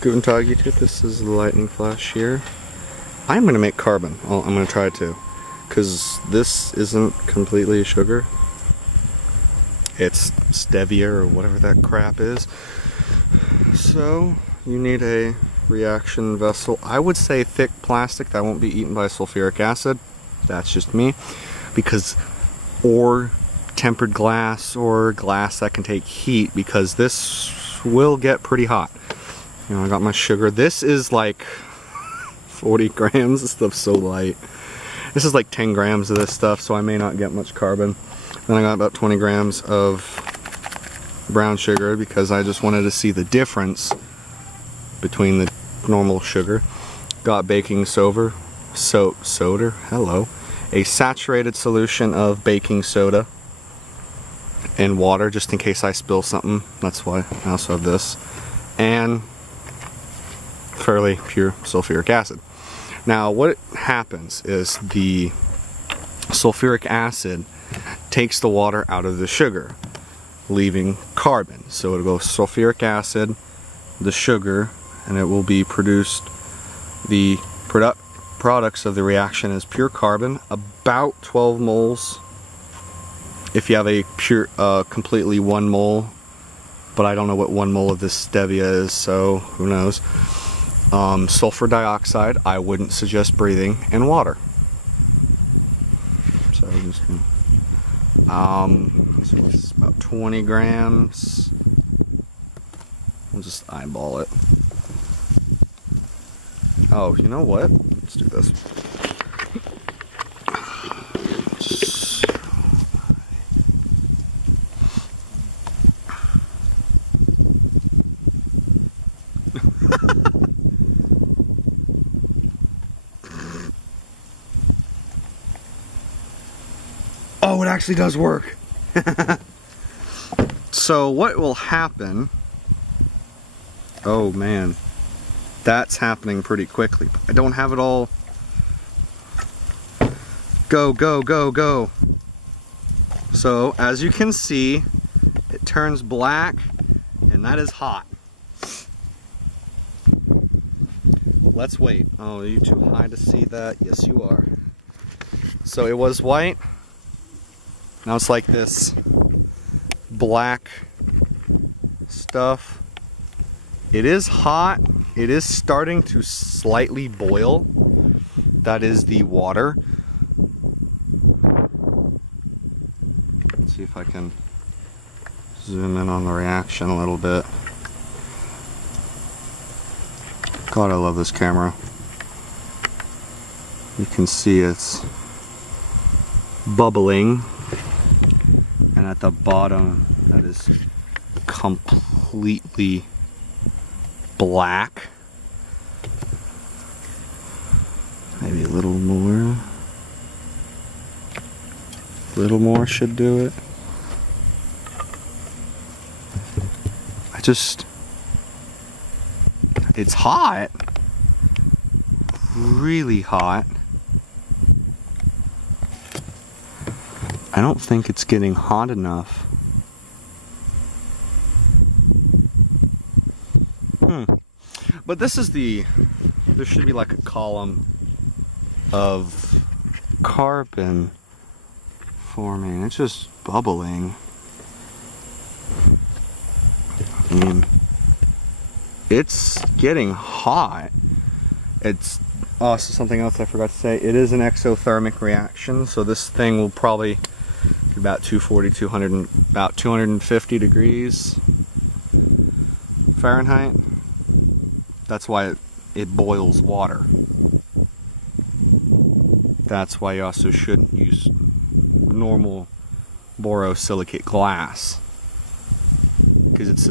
Guten Tag YouTube, this is the lightning flash here. I'm going to make carbon. Well, I'm going to try to. Because this isn't completely sugar. It's stevia or whatever that crap is. So, you need a reaction vessel. I would say thick plastic that won't be eaten by sulfuric acid. That's just me. Or tempered glass or glass that can take heat, because this will get pretty hot. You know, I got my sugar. This is like 40 grams. This stuff's so light. This is like 10 grams of this stuff, so I may not get much carbon. Then I got about 20 grams of brown sugar because I just wanted to see the difference between the normal sugar. Got baking soda. Hello. A saturated solution of baking soda and water, just in case I spill something. That's why I also have this. And fairly pure sulfuric acid. Now what happens is the sulfuric acid takes the water out of the sugar, leaving carbon. So it'll go sulfuric acid, the sugar, and it will be produced. The products of the reaction is pure carbon, about 12 moles. If you have a pure, completely 1 mole, but I don't know what 1 mole of this stevia is, so who knows. Sulfur dioxide, I wouldn't suggest breathing, and water. So I'm just gonna, so it's about 20 grams. We'll just eyeball it. Oh, you know what? Let's do this. Oh, it actually does work. So what will happen? Oh man, that's happening pretty quickly. I don't have it all. Go, go, go, go. So as you can see, it turns black, and that is hot. Let's wait. Oh, are you too high to see that? Yes, you are. So it was white. Now it's like this black stuff. It is hot. It is starting to slightly boil. That is the water. Let's see if I can zoom in on the reaction a little bit. God, I love this camera. You can see it's bubbling. And at the bottom, that is completely black. Maybe a little more. A little more should do it. It's hot. Really hot. I don't think it's getting hot enough. But this is there should be like a column of carbon forming. It's just bubbling. I mean, it's getting hot. It's also something else I forgot to say. It is an exothermic reaction, so this thing will probably be about 240, about 250 degrees Fahrenheit. That's why it boils water. That's why you also shouldn't use normal borosilicate glass, because it's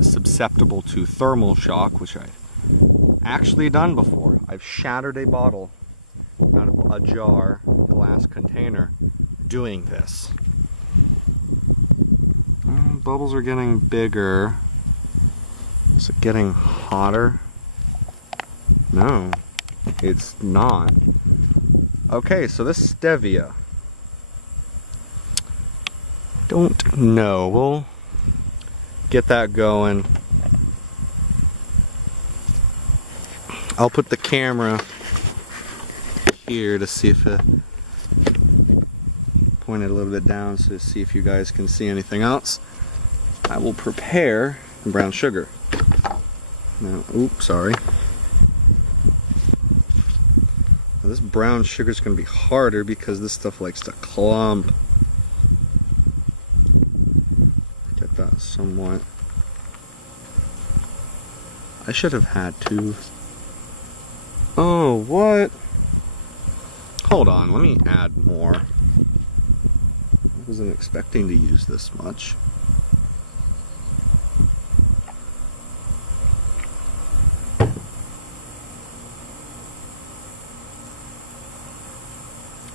susceptible to thermal shock, which I've actually done before. I've shattered a bottle out of a jar, glass container, doing this. Bubbles are getting bigger. Is it getting hotter? No, it's not. Okay, so this stevia. Don't know. We'll get that going I'll put the camera here to see if it point it a little bit down so to see if you guys can see anything else. I will prepare the brown sugar. Now, oops, sorry. Now, this brown sugar is going to be harder because this stuff likes to clump. Get that somewhat. I should have had to. Oh, what? Hold on, let me add more. I wasn't expecting to use this much.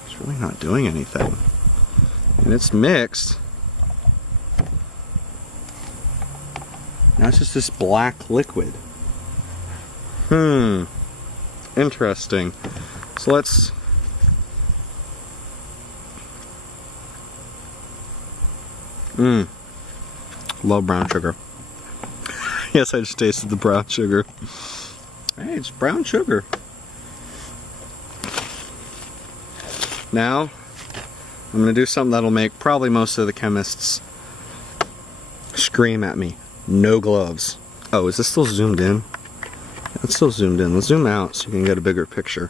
It's really not doing anything. And it's mixed. Now it's just this black liquid. Interesting. So let's... Love brown sugar. Yes, I just tasted the brown sugar. Hey, it's brown sugar. Now, I'm going to do something that'll make probably most of the chemists scream at me. No gloves. Oh, is this still zoomed in? It's still zoomed in. Let's zoom out so you can get a bigger picture.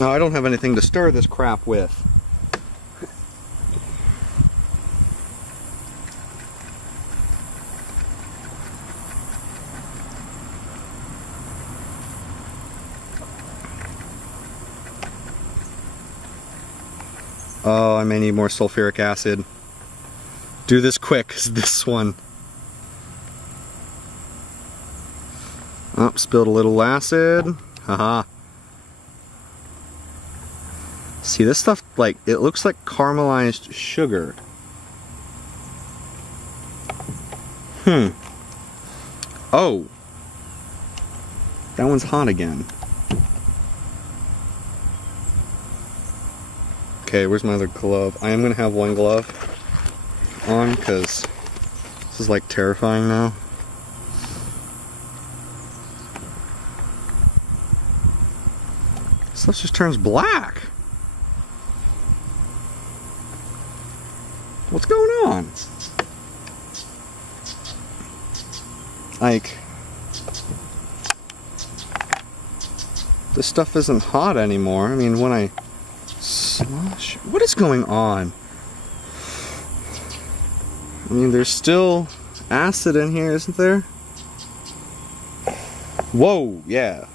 Oh, I don't have anything to stir this crap with. Oh, I may need more sulfuric acid. Do this quick, 'cause this one. Oh, spilled a little acid. Haha. See, this stuff, like, it looks like caramelized sugar. Oh. That one's hot again. Okay, where's my other glove? I am going to have one glove on because this is like terrifying now. This stuff just turns black. What's going on? Like, this stuff isn't hot anymore. I mean, when I slush, what is going on? I mean, there's still acid in here, isn't there? Whoa, yeah.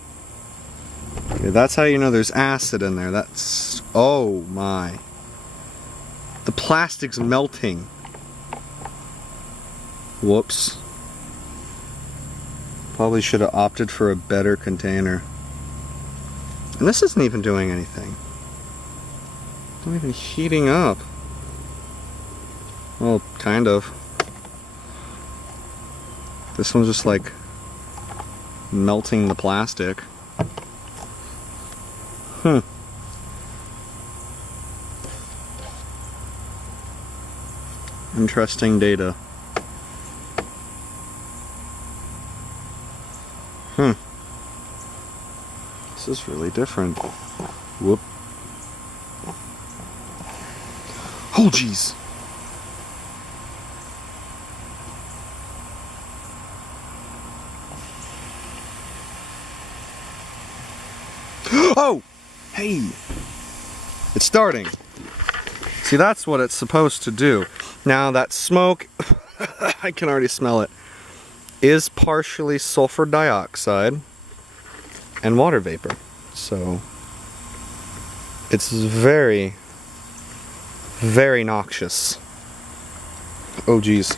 Okay, that's how you know there's acid in there. That's, oh my. The plastic's melting. Whoops. Probably should have opted for a better container. And this isn't even doing anything. Not even heating up. Well, kind of. This one's just like melting the plastic. Interesting data. This is really different. Whoop. Oh, jeez. Oh! Hey! It's starting. See, that's what it's supposed to do. Now, that smoke, I can already smell it, is partially sulfur dioxide and water vapor. So, it's very, very noxious. Oh, geez.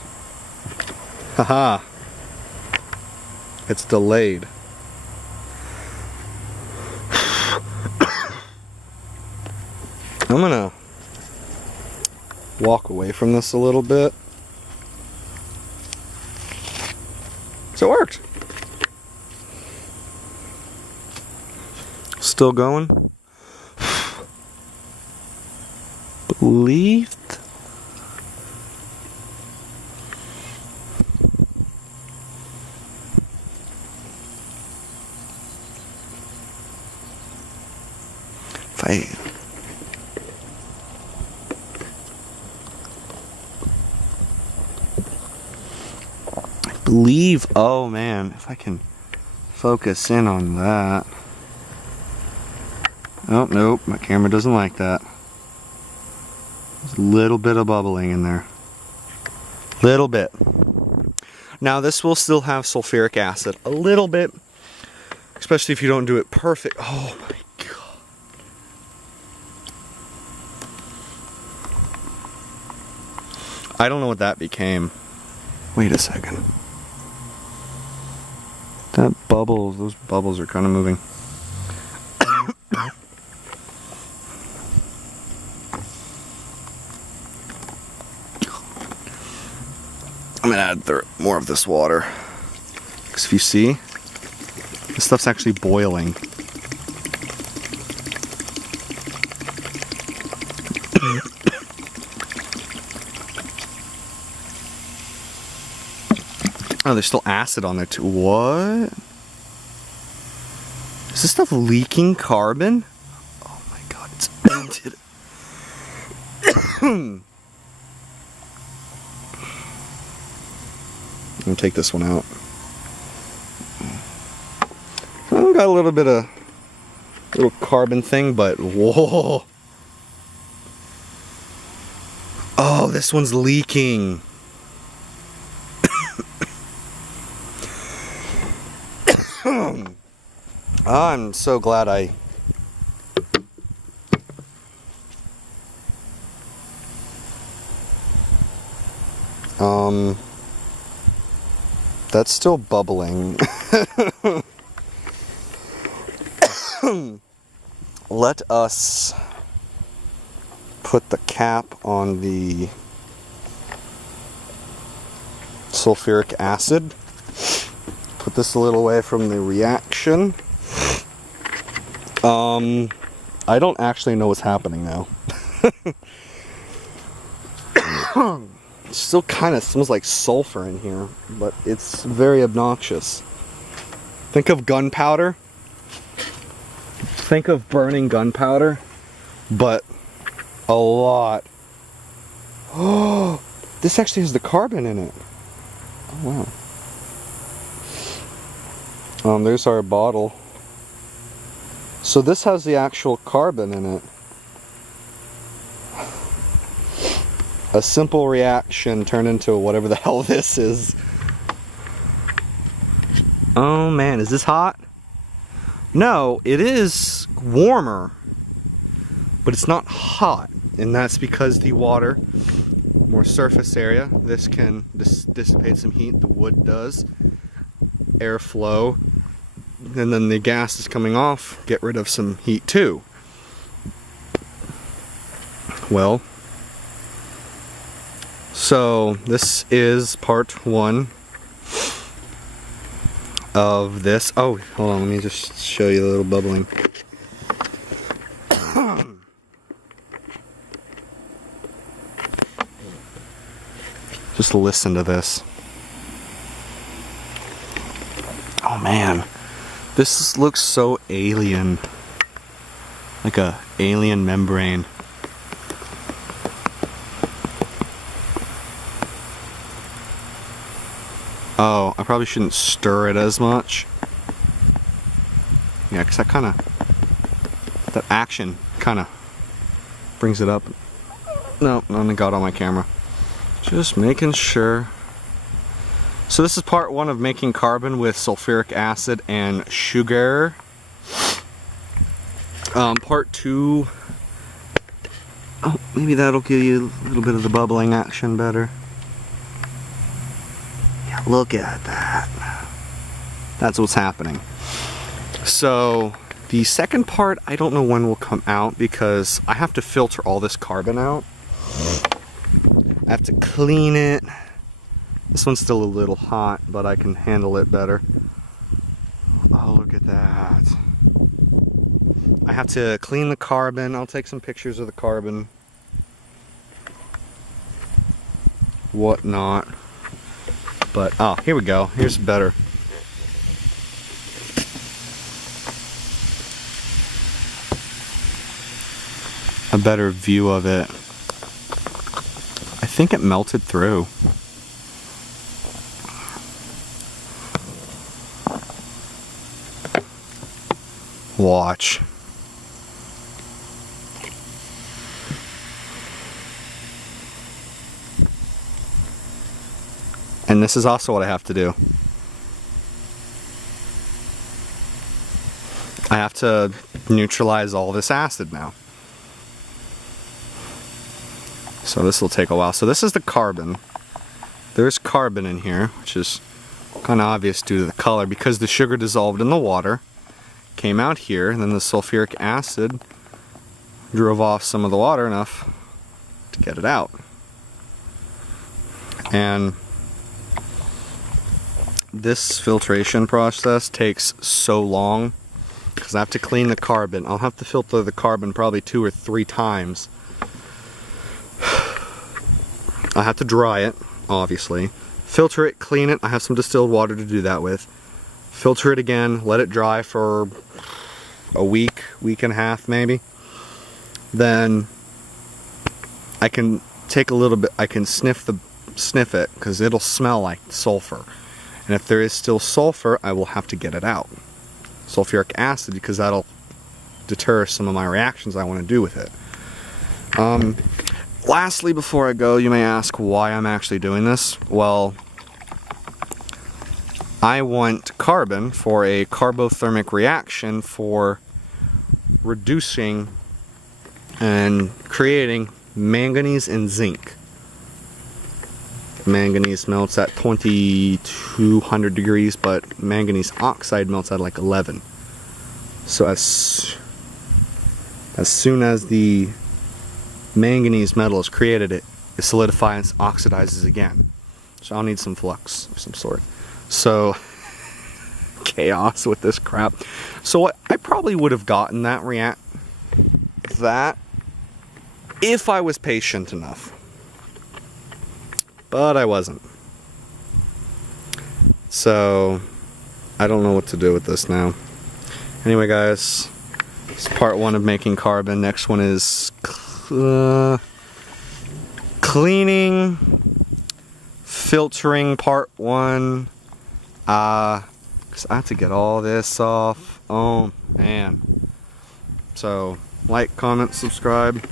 Haha. It's delayed. I'm gonna walk away from this a little bit. So it worked. Still going? Believed? If I believe, oh man, if I can focus in on that. Oh, nope, my camera doesn't like that. There's a little bit of bubbling in there. Little bit. Now this will still have sulfuric acid. A little bit. Especially if you don't do it perfect. Oh my god. I don't know what that became. Wait a second. That bubble, those bubbles are kind of moving. I'm gonna add more of this water. Because if you see, this stuff's actually boiling. Oh, there's still acid on there too. What? Is this stuff leaking carbon? Oh my god, it's vented. I'm gonna take this one out. I've got a little bit of little carbon thing, but whoa. Oh, this one's leaking. I'm so glad that's still bubbling. Let us put the cap on the sulfuric acid. Put this a little away from the reaction. I don't actually know what's happening now. It still kind of smells like sulfur in here, but it's very obnoxious. Think of gunpowder. Think of burning gunpowder, but a lot. Oh, this actually has the carbon in it. Oh wow. There's our bottle. So this has the actual carbon in it. A simple reaction turned into whatever the hell this is. Oh man, is this hot? No, it is warmer, but it's not hot. And that's because the water, more surface area, this can dissipate some heat, the wood does. Airflow, and then the gas is coming off, get rid of some heat too. Well, so this is part one of this. Oh, hold on, let me just show you the little bubbling. Just listen to this. Oh man, this looks so alien. Like a alien membrane. Oh, I probably shouldn't stir it as much. Yeah, because that action kind of brings it up. No, I only got on my camera. Just making sure. So this is part one of making carbon with sulfuric acid and sugar. Part two. Oh, maybe that'll give you a little bit of the bubbling action better. Yeah, look at that. That's what's happening. So the second part, I don't know when will come out because I have to filter all this carbon out. I have to clean it. This one's still a little hot, but I can handle it better. Oh, look at that. I have to clean the carbon. I'll take some pictures of the carbon. Whatnot. But, oh, here we go. Here's better. A better view of it. I think it melted through. Watch. And this is also what I have to do. I have to neutralize all this acid now. So this will take a while. So this is the carbon. There's carbon in here, which is kind of obvious due to the color, because the sugar dissolved in the water, came out here, and then the sulfuric acid drove off some of the water enough to get it out. And this filtration process takes so long because I have to clean the carbon. I'll have to filter the carbon probably 2 or 3 times. I have to dry it, obviously. Filter it, clean it. I have some distilled water to do that with. Filter it again, let it dry for a week, week and a half maybe. Then I can take a little bit, I can sniff it because it'll smell like sulfur. And if there is still sulfur, I will have to get it out. Sulfuric acid, because that'll deter some of my reactions I want to do with it. Lastly, before I go, you may ask why I'm actually doing this. Well, I want carbon for a carbothermic reaction for reducing and creating manganese and zinc. Manganese melts at 2200 degrees, but manganese oxide melts at like 11. So as soon as the manganese metal is created, it solidifies and oxidizes again. So I'll need some flux of some sort. So chaos with this crap. So I probably would have gotten that if I was patient enough. But I wasn't. So I don't know what to do with this now. Anyway guys, it's part 1 of making carbon. Next one is cleaning, filtering, part 1. Cause I have to get all this off. Oh man. So like, comment, subscribe.